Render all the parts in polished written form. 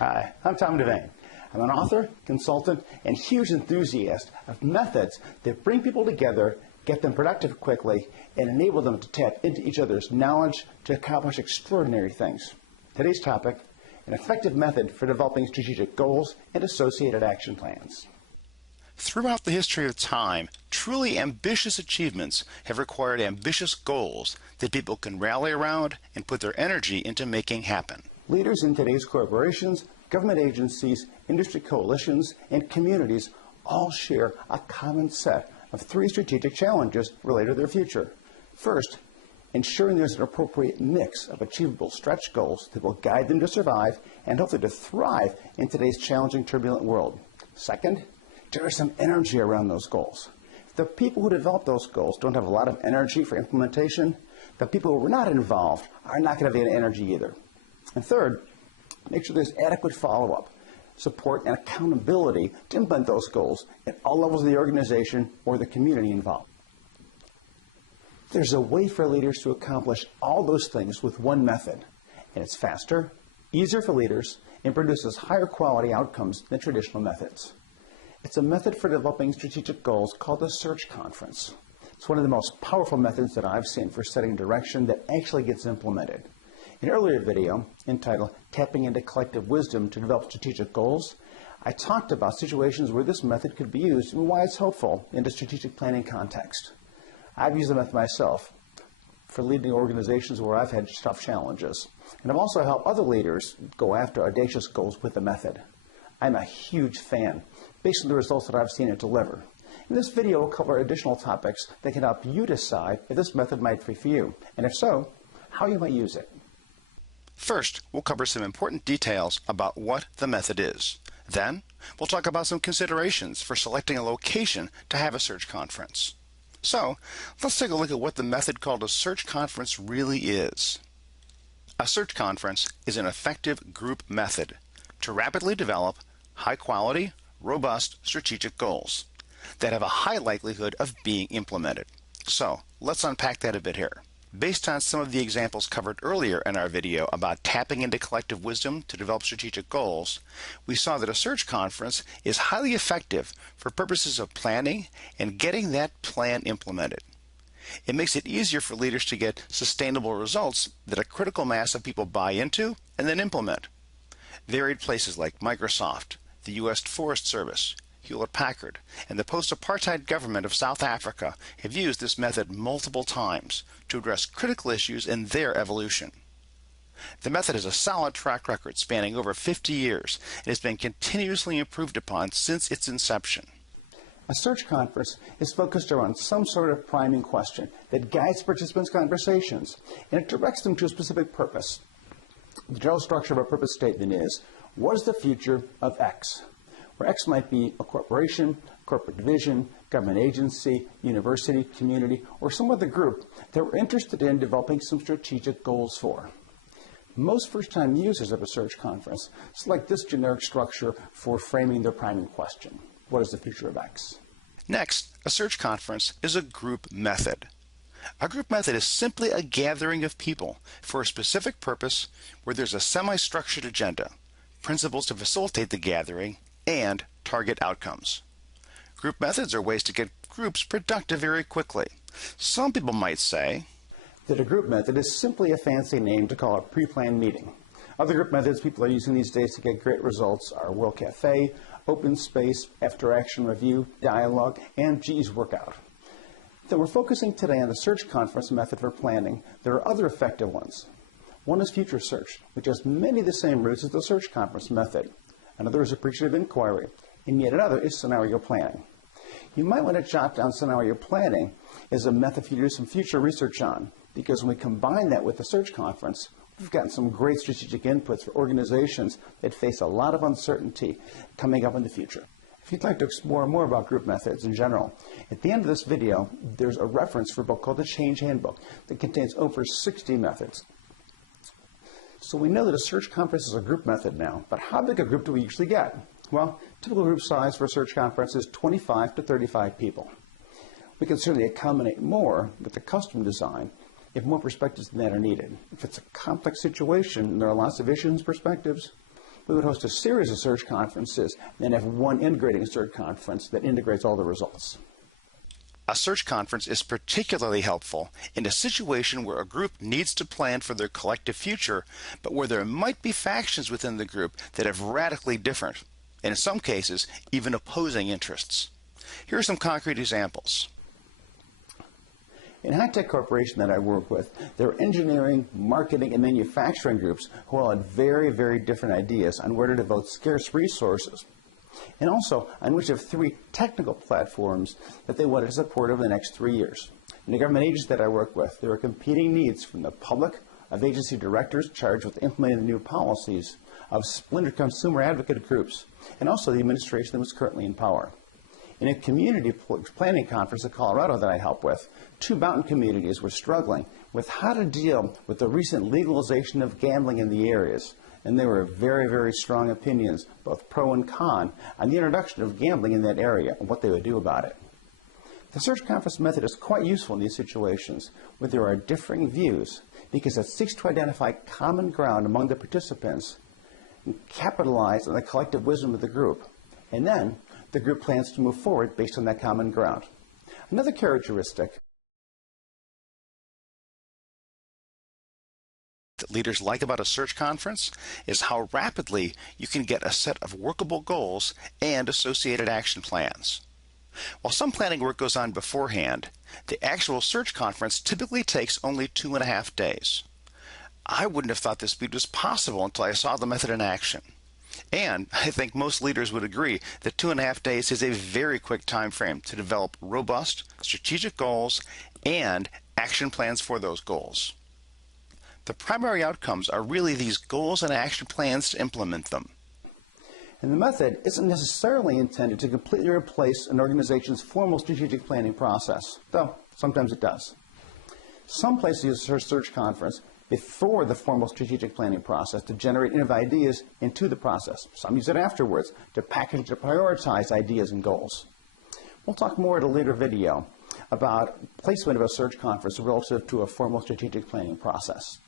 Hi, I'm Tom Devane. I'm an author, consultant, and huge enthusiast of methods that bring people together, get them productive quickly, and enable them to tap into each other's knowledge to accomplish extraordinary things. Today's topic, an effective method for developing strategic goals and associated action plans. Throughout the history of time, truly ambitious achievements have required ambitious goals that people can rally around and put their energy into making happen. Leaders in today's corporations, government agencies, industry coalitions, and communities all share a common set of three strategic challenges related to their future. First, ensuring there's an appropriate mix of achievable stretch goals that will guide them to survive and hopefully to thrive in today's challenging, turbulent world. Second, there is some energy around those goals. If the people who develop those goals don't have a lot of energy for implementation, the people who are not involved are not going to have any energy either. And third, make sure there's adequate follow-up, support, and accountability to implement those goals at all levels of the organization or the community involved. There's a way for leaders to accomplish all those things with one method, and it's faster, easier for leaders, and produces higher quality outcomes than traditional methods. It's a method for developing strategic goals called the Search Conference. It's one of the most powerful methods that I've seen for setting direction that actually gets implemented. In an earlier video, entitled Tapping into Collective Wisdom to Develop Strategic Goals, I talked about situations where this method could be used and why it's helpful in a strategic planning context. I've used the method myself for leading organizations where I've had tough challenges. And I've also helped other leaders go after audacious goals with the method. I'm a huge fan, based on the results that I've seen it deliver. In this video, we'll cover additional topics that can help you decide if this method might be for you, and if so, how you might use it. First, we'll cover some important details about what the method is. Then, we'll talk about some considerations for selecting a location to have a search conference. So, let's take a look at what the method called a search conference really is. A search conference is an effective group method to rapidly develop high-quality, robust strategic goals that have a high likelihood of being implemented. So, let's unpack that a bit here. Based on some of the examples covered earlier in our video about tapping into collective wisdom to develop strategic goals, we saw that a search conference is highly effective for purposes of planning and getting that plan implemented. It makes it easier for leaders to get sustainable results that a critical mass of people buy into and then implement. Varied places like Microsoft, the U.S. Forest Service, Hewlett-Packard, and the post-apartheid government of South Africa have used this method multiple times to address critical issues in their evolution. The method has a solid track record spanning over 50 years and has been continuously improved upon since its inception. A search conference is focused around some sort of priming question that guides participants' conversations, and it directs them to a specific purpose. The general structure of a purpose statement is, what is the future of X? Where X might be a corporation, corporate division, government agency, university, community, or some other group that we're interested in developing some strategic goals for. Most first-time users of a search conference select this generic structure for framing their priming question. What is the future of X? Next, a search conference is a group method. A group method is simply a gathering of people for a specific purpose where there's a semi-structured agenda, principles to facilitate the gathering, and target outcomes. Group methods are ways to get groups productive very quickly. Some people might say that a group method is simply a fancy name to call a pre-planned meeting. Other group methods people are using these days to get great results are World Cafe, Open Space, After Action Review, Dialogue, and G's Workout. Though we're focusing today on the search conference method for planning, there are other effective ones. One is Future Search, which has many of the same roots as the search conference method. Another is appreciative inquiry, and yet another is scenario planning. You might want to jot down scenario planning as a method for you to do some future research on, because when we combine that with the search conference, we've gotten some great strategic inputs for organizations that face a lot of uncertainty coming up in the future. If you'd like to explore more about group methods in general, at the end of this video, there's a reference for a book called The Change Handbook that contains over 60 methods. So we know that a search conference is a group method now, but how big a group do we usually get? Well, typical group size for a search conference is 25 to 35 people. We can certainly accommodate more with the custom design if more perspectives than that are needed. If it's a complex situation and there are lots of issues and perspectives, we would host a series of search conferences and then have one integrating search conference that integrates all the results. A search conference is particularly helpful in a situation where a group needs to plan for their collective future, but where there might be factions within the group that have radically different, and in some cases, even opposing interests. Here are some concrete examples. In a high-tech corporation that I work with, there are engineering, marketing, and manufacturing groups who all had very, very different ideas on where to devote scarce resources, and also on which of 3 technical platforms that they wanted to support over the next 3 years. In the government agencies that I work with, there are competing needs from the public, of agency directors charged with implementing the new policies, of splintered consumer advocate groups, and also the administration that was currently in power. In a community planning conference in Colorado that I help with, 2 mountain communities were struggling with how to deal with the recent legalization of gambling in the areas. And there were very, very strong opinions, both pro and con, on the introduction of gambling in that area and what they would do about it. The search conference method is quite useful in these situations where there are differing views because it seeks to identify common ground among the participants and capitalize on the collective wisdom of the group. And then the group plans to move forward based on that common ground. Another characteristic that leaders like about a search conference is how rapidly you can get a set of workable goals and associated action plans. While some planning work goes on beforehand, the actual search conference typically takes only 2.5 days. I wouldn't have thought this speed was possible until I saw the method in action. And I think most leaders would agree that 2.5 days is a very quick time frame to develop robust strategic goals and action plans for those goals. The primary outcomes are really these goals and action plans to implement them. And the method isn't necessarily intended to completely replace an organization's formal strategic planning process, though sometimes it does. Some places use a search conference before the formal strategic planning process to generate innovative ideas into the process. Some use it afterwards to package to prioritize ideas and goals. We'll talk more at a later video about placement of a search conference relative to a formal strategic planning process.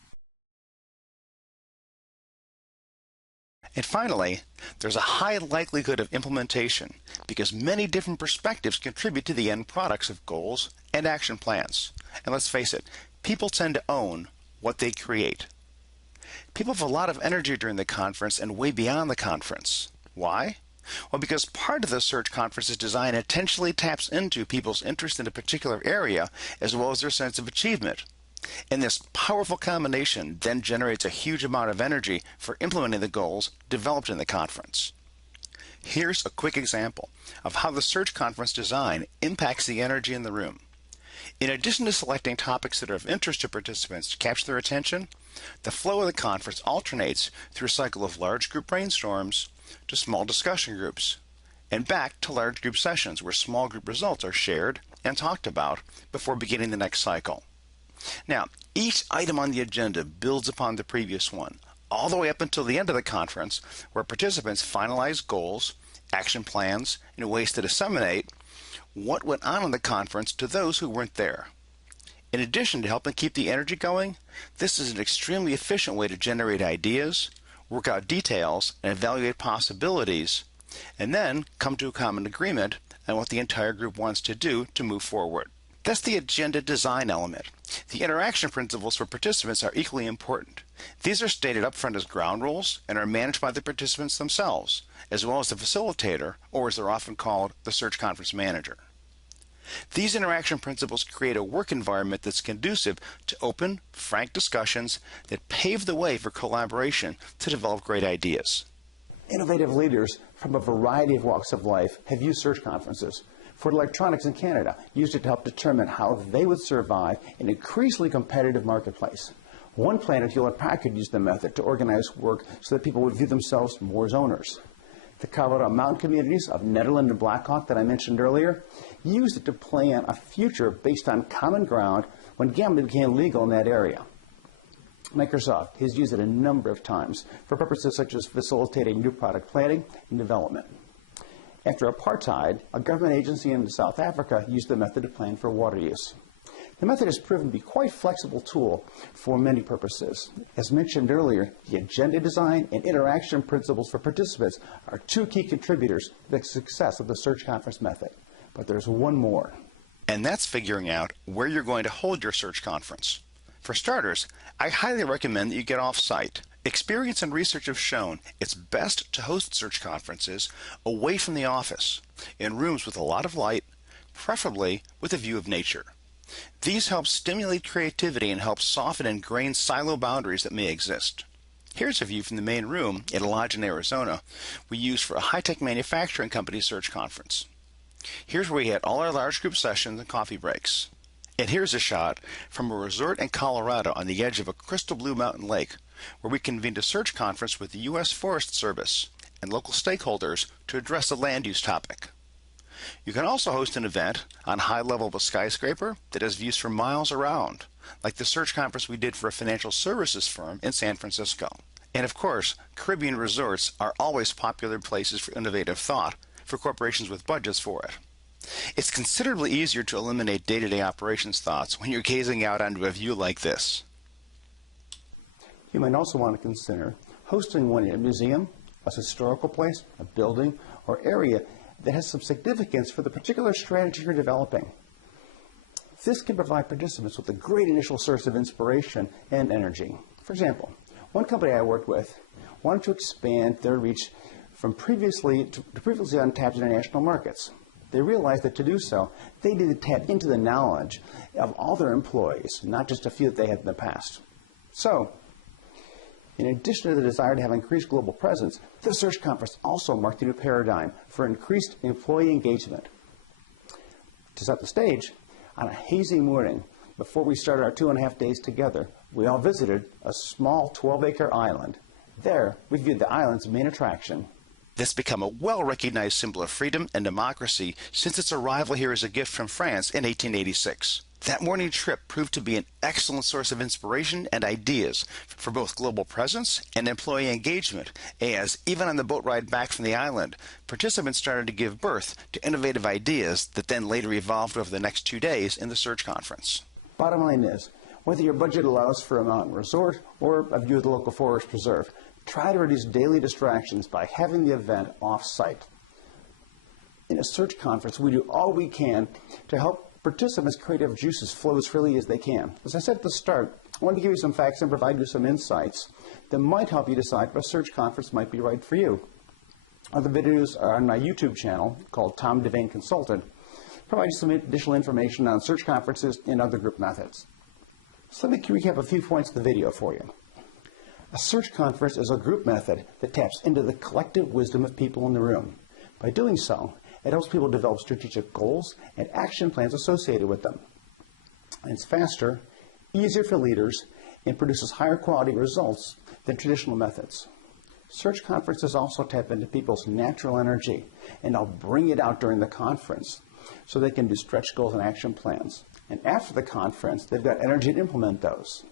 And finally, there's a high likelihood of implementation because many different perspectives contribute to the end products of goals and action plans. And let's face it, people tend to own what they create. People have a lot of energy during the conference and way beyond the conference. Why? Well, because part of the search conference's design intentionally taps into people's interest in a particular area as well as their sense of achievement. And this powerful combination then generates a huge amount of energy for implementing the goals developed in the conference. Here's a quick example of how the search conference design impacts the energy in the room. In addition to selecting topics that are of interest to participants to capture their attention, the flow of the conference alternates through a cycle of large group brainstorms to small discussion groups, and back to large group sessions where small group results are shared and talked about before beginning the next cycle. Now, each item on the agenda builds upon the previous one, all the way up until the end of the conference, where participants finalize goals, action plans, and ways to disseminate what went on in the conference to those who weren't there. In addition to helping keep the energy going, this is an extremely efficient way to generate ideas, work out details, and evaluate possibilities, and then come to a common agreement on what the entire group wants to do to move forward. That's the agenda design element. The interaction principles for participants are equally important. These are stated up front as ground rules and are managed by the participants themselves, as well as the facilitator, or as they're often called, the search conference manager. These interaction principles create a work environment that's conducive to open, frank discussions that pave the way for collaboration to develop great ideas. Innovative leaders from a variety of walks of life have used search conferences. Ford Electronics in Canada used it to help determine how they would survive in an increasingly competitive marketplace. One plant at Hewlett-Packard used the method to organize work so that people would view themselves more as owners. The Colorado mountain communities of Nederland and Blackhawk that I mentioned earlier used it to plan a future based on common ground when gambling became legal in that area. Microsoft has used it a number of times for purposes such as facilitating new product planning and development. After apartheid, a government agency in South Africa used the method to plan for water use. The method has proven to be quite a flexible tool for many purposes. As mentioned earlier, the agenda design and interaction principles for participants are two key contributors to the success of the search conference method. But there's one more. And that's figuring out where you're going to hold your search conference. For starters, I highly recommend that you get off-site. Experience and research have shown it's best to host search conferences away from the office, in rooms with a lot of light, preferably with a view of nature. These help stimulate creativity and help soften ingrained silo boundaries that may exist. Here's a view from the main room in Lodge, Arizona, we used for a high-tech manufacturing company search conference. Here's where we had all our large group sessions and coffee breaks. And here's a shot from a resort in Colorado on the edge of a crystal blue mountain lake, where we convened a search conference with the U.S. Forest Service and local stakeholders to address a land use topic. You can also host an event on high level of a skyscraper that has views for miles around, like the search conference we did for a financial services firm in San Francisco. And of course, Caribbean resorts are always popular places for innovative thought for corporations with budgets for it. It's considerably easier to eliminate day-to-day operations thoughts when you're gazing out onto a view like this. You might also want to consider hosting one in a museum, a historical place, a building, or area that has some significance for the particular strategy you're developing. This can provide participants with a great initial source of inspiration and energy. For example, one company I worked with wanted to expand their reach from previously untapped international markets. They realized that to do so, they needed to tap into the knowledge of all their employees, not just a few that they had in the past. So, in addition to the desire to have increased global presence, the search conference also marked a new paradigm for increased employee engagement. To set the stage, on a hazy morning, before we started our 2.5 days together, we all visited a small 12-acre island. There, we viewed the island's main attraction. That's become a well-recognized symbol of freedom and democracy since its arrival here as a gift from France in 1886. That morning trip proved to be an excellent source of inspiration and ideas for both global presence and employee engagement, as, even on the boat ride back from the island, participants started to give birth to innovative ideas that then later evolved over the next 2 days in the search conference. Bottom line is, whether your budget allows for a mountain resort or a view of the local forest preserve, try to reduce daily distractions by having the event off-site. In a search conference, we do all we can to help participants' creative juices flow as freely as they can. As I said at the start, I want to give you some facts and provide you some insights that might help you decide if a search conference might be right for you. Other videos are on my YouTube channel called Tom Devane Consultant, providing some additional information on search conferences and other group methods. So let me recap a few points of the video for you. A search conference is a group method that taps into the collective wisdom of people in the room. By doing so, it helps people develop strategic goals and action plans associated with them. And it's faster, easier for leaders, and produces higher quality results than traditional methods. Search conferences also tap into people's natural energy, and they'll bring it out during the conference so they can do stretch goals and action plans. And after the conference, they've got energy to implement those.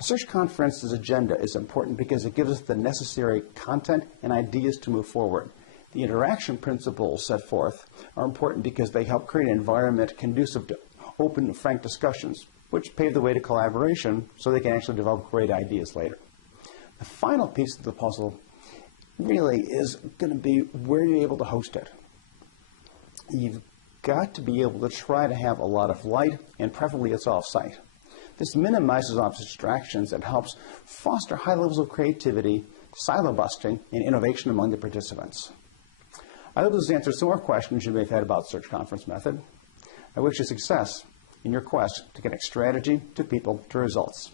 A search conference's agenda is important because it gives us the necessary content and ideas to move forward. The interaction principles set forth are important because they help create an environment conducive to open and frank discussions, which pave the way to collaboration so they can actually develop great ideas later. The final piece of the puzzle really is going to be where you're able to host it. You've got to be able to try to have a lot of light, and preferably it's off-site. This minimizes office distractions and helps foster high levels of creativity, silo busting, and innovation among the participants. I hope this has answered some more questions you may have had about search conference method. I wish you success in your quest to connect strategy to people to results.